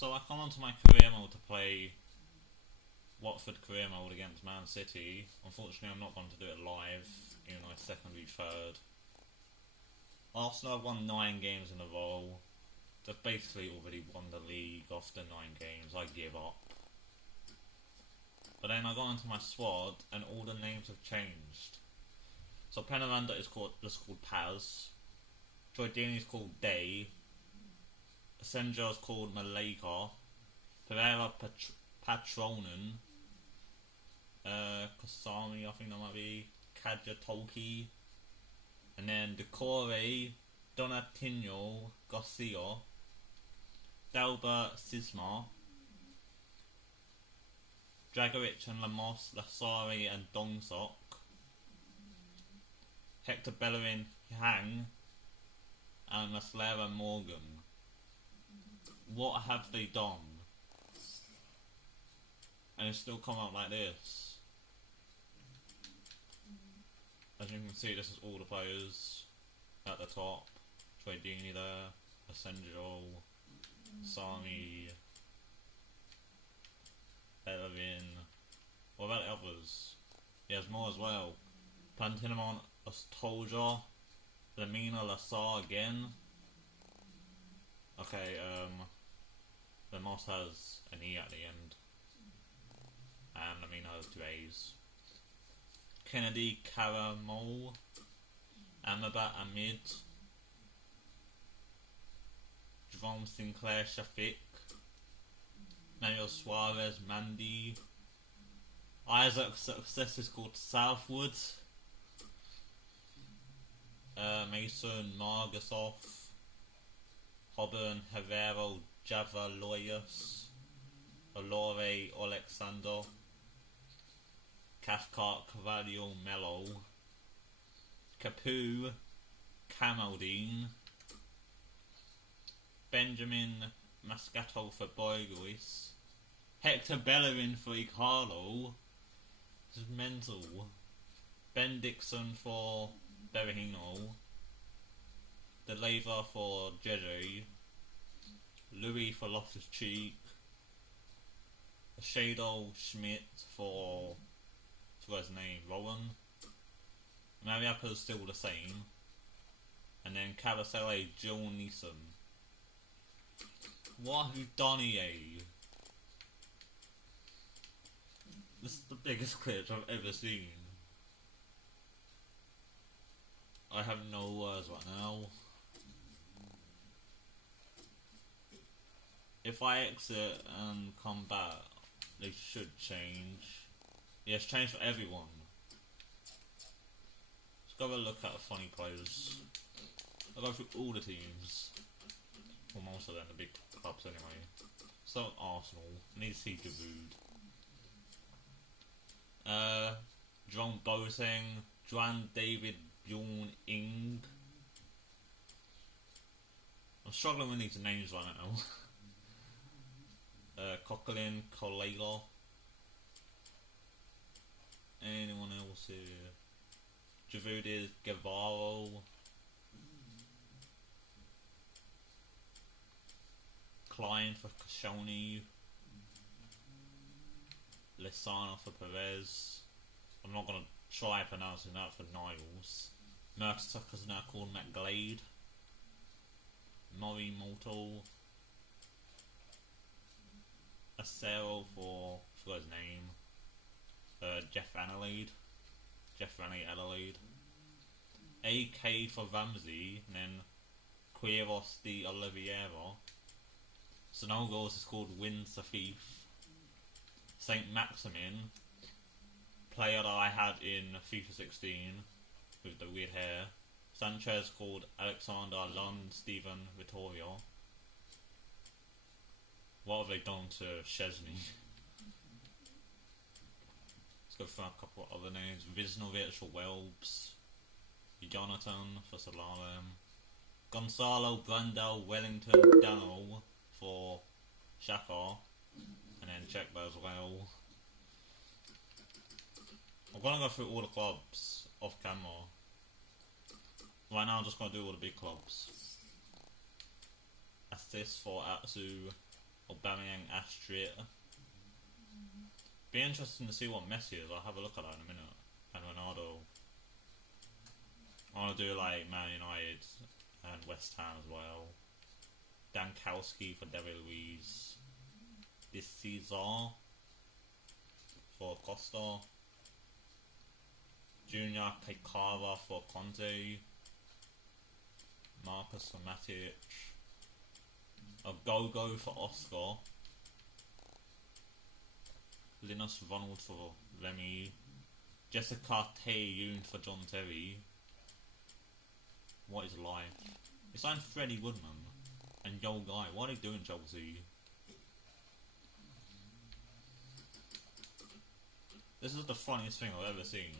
So I come onto my career mode to play Watford career mode against Man City. Unfortunately, I'm not going to do it live, even though it's second v third. Arsenal have won 9 games in a row. They've basically already won the league after 9 games. I give up. But then I got into my squad and all the names have changed. So Penaranda is called Paz. Giorgio is called Day. Sanches is called Malika. Pereira Patronen. Kasami, I think that might be Kajatoki. And then the Correia, Donatino Garcia, Dalbert Sisma, Dragovic and Lamos, Lasari and Dongsok, Hector Bellerin Hang, and Maslera Morgan. What have they done? And it's still come out like this. As you can see, this is all the players at the top. Tradini there, Asenjo, Sami, Bellerin. What about the others? He has more as well. Plantinamon Ostolja, Lamina Lassar again. Okay, the Moss has an E at the end. And Lamina has 2 A's. Kennedy Karamol, Amrabat Amid, Jerome Sinclair Shafiq, Manuel Suarez Mandy, Isaac's success is called Southwood, Mason Margasov, Hobben Herrero Javaloyus, Olore Alexander, Cathcart Cavallo Mello, Capu Camaldine, Benjamin Mascato for Boyguis, Hector Bellerin for Icaro, this is mental, Ben Dixon for Berahino, De Leyva for Jeje, Louis for Loftus Cheek, Shado Schmidt for his name, Rowan. Mariappa is still the same. And then Cabasele Jill Neeson. What have you done, EA? This is the biggest glitch I've ever seen. I have no words right now. If I exit and come back, they should change. Yes, change for everyone. Let's go have a look at the funny players. I'll go through all the teams. Well, most of them, the big clubs anyway. So, Arsenal. I need to see Giroud. John Boateng, Juan David Bjorn Ing. I'm struggling with these names right now. Coquelin, Colega. Anyone else here? Giroud is Guevaro. Klein for Koscielny. Lissana for Perez. I'm not going to try pronouncing that for Niles. Mertesacker is now called Mcglade. Mori Moto. Acero for his name. Jeff Adelaide. Adelaide. AK for Ramsey, and then Quiros de Oliveira. Sonogos is called Win Safif. Saint Maximin, player that I had in FIFA 16 with the weird hair. Sanches called Alexander Lund Stephen Vittorio. What have they done to Szczesny? Go for a couple of other names. Visnovic for Welbs, Jonathan for Salarem, Gonzalo Brandel Wellington Dano for Shaka, and then check that as well. I'm gonna go through all the clubs off camera. Right now I'm just gonna do all the big clubs. Assist for Atsu, Aubameyang, Astrid. Be interesting to see what Messi is. I'll have a look at that in a minute. And Renato. I want to do like Man United and West Ham as well. Dankowski for David Luiz. This Cesar for Costa. Junior Pekara for Conte. Marcus for Matic. A Go-Go for Oscar. Linus Ronald for Remy. Jessica Tae-Yoon for John Terry. What is life? It's signed Freddie Woodman and Yo Guy. What are they doing, Chelsea? This is the funniest thing I've ever seen.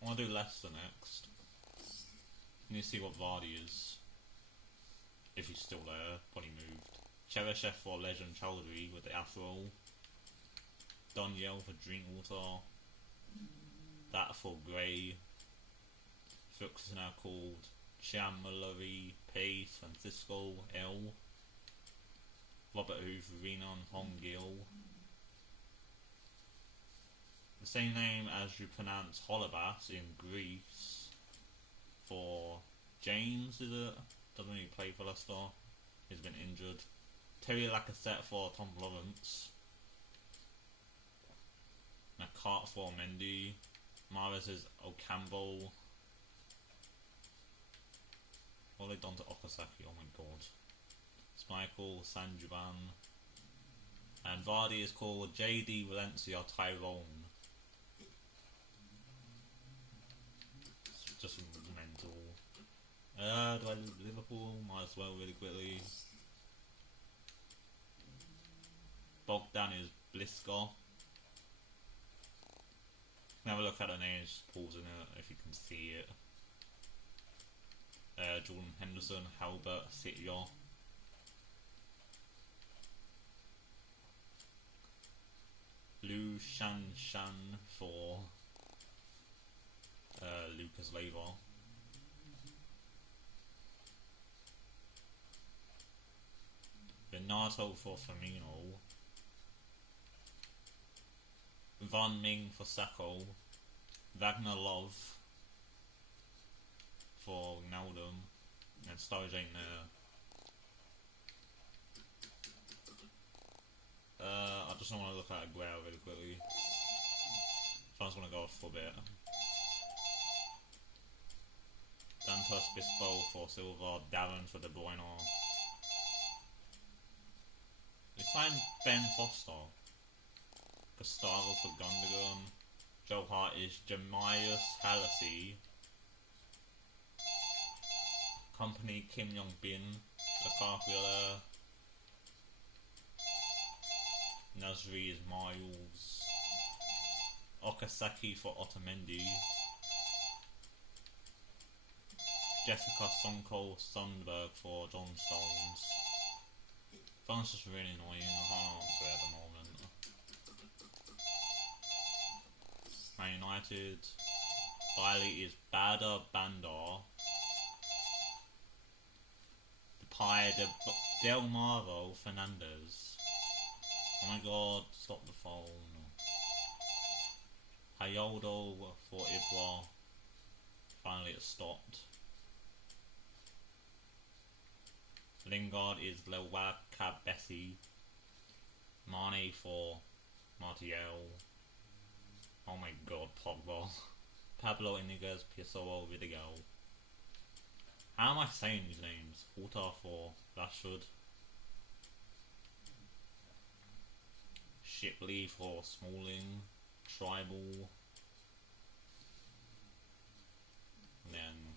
I want to do Leicester next. You need to see what Vardy is. If he's still there, probably moved. Cheryshev for Legend Chowdhury with the afro. Daniel for Drinkwater. That for Gray. Fuchs is now called Chamillery, Pace, Francisco, L. Robert Hoover, Renan, Hong Gil. The same name as you pronounce Holobas in Greece. For James, is it? Doesn't really play for Leicester. He's been injured. Terry Lacazette for Tom Lawrence. McCart for Mendy. Mahrez is Ocampo. What have they done to Okazaki? Oh my god. Schmeichel, Sanjuban. And Vardy is called JD Valencia Tyrone. It's just mental. Do I lose Liverpool? Might as well really quickly. Bogdan is Blisker. Have a look at the names, just pause in it if you can see it. Jordan Henderson, Halbert, Sitya. Lu Shan for Lucas Leiva. Renato for Firmino. Van Ming for Sacco. Wagner Love for Gnaldum. And Sturridge ain't there. I just want to look at Aguero really quickly. I just want to go off for a bit. Dantos Bispo for Silva. Darren for De Bruyne. We signed Ben Foster. Gustavo for Gundogan. Joe Hart is Jamius Halsey. Company Kim Young Bin. Lukaku. Nasri is Miles. Okazaki for Otamendi. Jessica Sonko Sundberg for John Stones. Phone's just really annoying. I can't answer it at the moment. Man United. Bailey is Bada Bandar. Depay Del Maro Fernandez. Oh my god, stop the phone. Hayoldo for Ibra. Finally it stopped. Lingard is Lewaka Bessie. Mane for Martial. Oh my god, Pogba. Pablo Inigas, Piazzolla, Vidigal. How am I saying these names? Porter for Rashford. Shipley for Smalling. Tribal. And then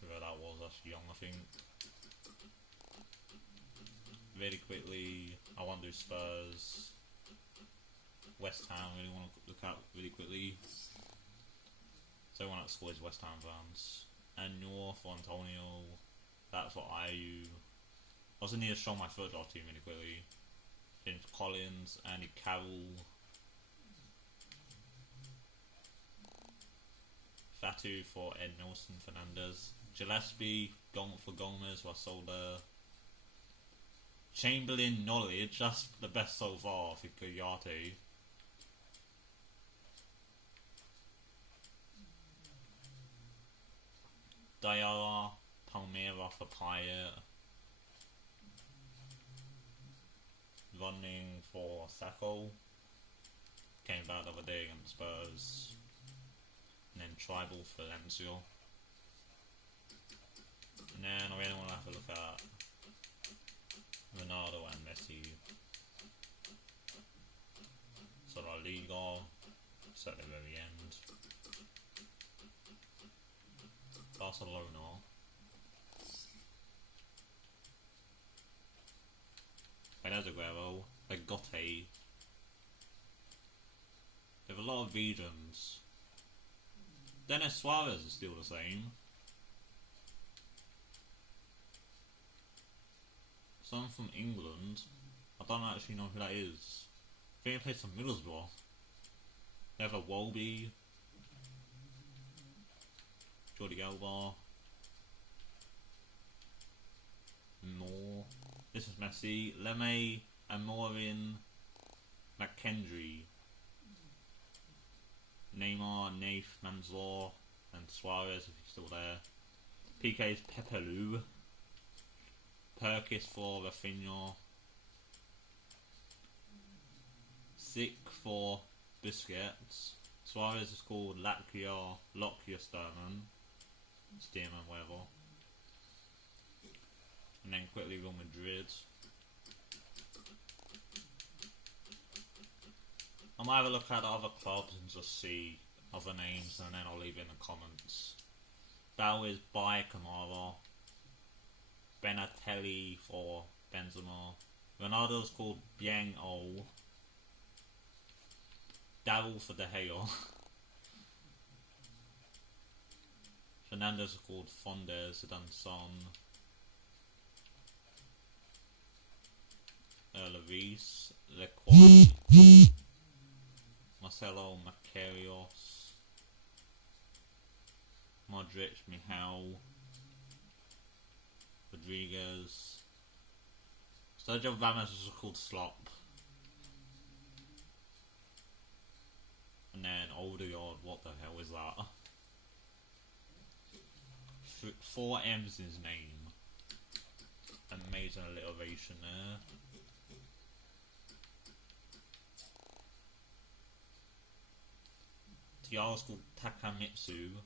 whoever that was, that's Young, I think. Really quickly, I want to do Spurs. West Ham, really want to look at really quickly. So everyone that scores West Ham fans. And Neuer for Antonio. That's for IU. I also need to show my third draft team really quickly. James Collins, Andy Carroll. Fatu for Ed Nelson Fernandez. Gillespie, for Gomez, who I sold there. Chamberlain knowledge, that's the best so far for Kuyate. Diarra, Palmyra for Payet. Running for Sacco. Came back the other day against Spurs. And then Tribal for Lazio. And then I really want to have a look at Renato and Messi. So La Liga, it's at the very end. Barcelona. Izaguirre, Gote. They have a lot of regions. Dennis Suarez is still the same. Someone from England. I don't actually know who that is. I think he plays for Middlesbrough. They have a Wolby. Giorgio. Moore. This is Messi. Leme, Amorin, McKendry. Neymar, Nath, Manzor, and Suarez if he's still there. PK's Pepelu. Perkis for Rafinha. Sick for Busquets. Suarez is called Lockyer Sturman. Stearman, whatever. And then quickly Real Madrid. I might have a look at other clubs and just see other names, and then I'll leave it in the comments. That was by Kamara. Benatelli for Benzema. Ronaldo's called Biang O. Darryl for De Gea. Fernandez is called Fondes, Zidane Son. Levis, Lequoy. Marcelo Macarios. Modric, Michal. Rodriguez. Sergio Ramos is called Slop. And then Odegaard, what the hell is that? 4 M's in his name. Amazing alliteration there. Tiara's called Takamitsu.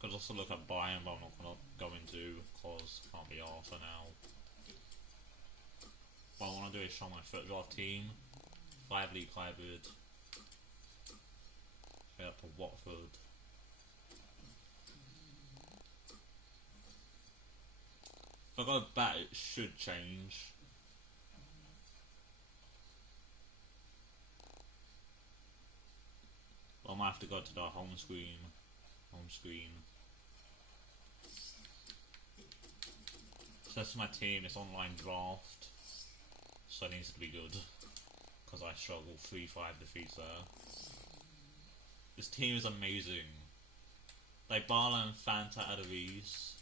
Could also look at Bayern, but I'm not going to go into because can't be arsed for now. What I want to do is show my foot draft team. 5 league hybrid. Straight up to Watford. If I go back, it should change. But I might have to go to the home screen. So that's my team, it's online draft. So it needs to be good. Because I struggle 3-5 defeats there. This team is amazing. Like Barla and Fanta Adderese.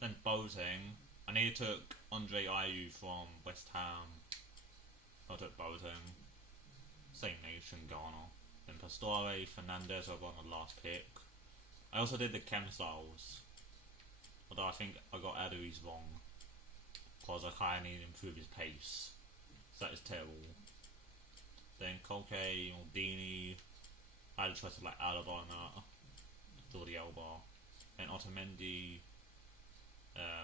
Then Boateng. I nearly took Andre Ayew from West Ham. I took Boateng. Same nation, Ghana. Then Pastore, Fernandez, I got on the last pick. I also did the chem styles. Although I think I got Adderese wrong. Because I kind of need to improve his pace. So that is terrible. Then Koke, Maldini. I had to try to like Alaba and that. Jordi Alba. Then Otamendi,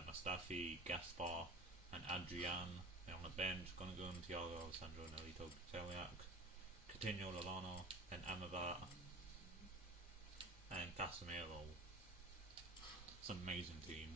Mustafi, Gaspar, and Adrian. And on the bench, Gundogan, Thiago, Alessandro, Nelito, Teliak, Coutinho, Lallana, then Amrabat, and Casemiro. It's an amazing team.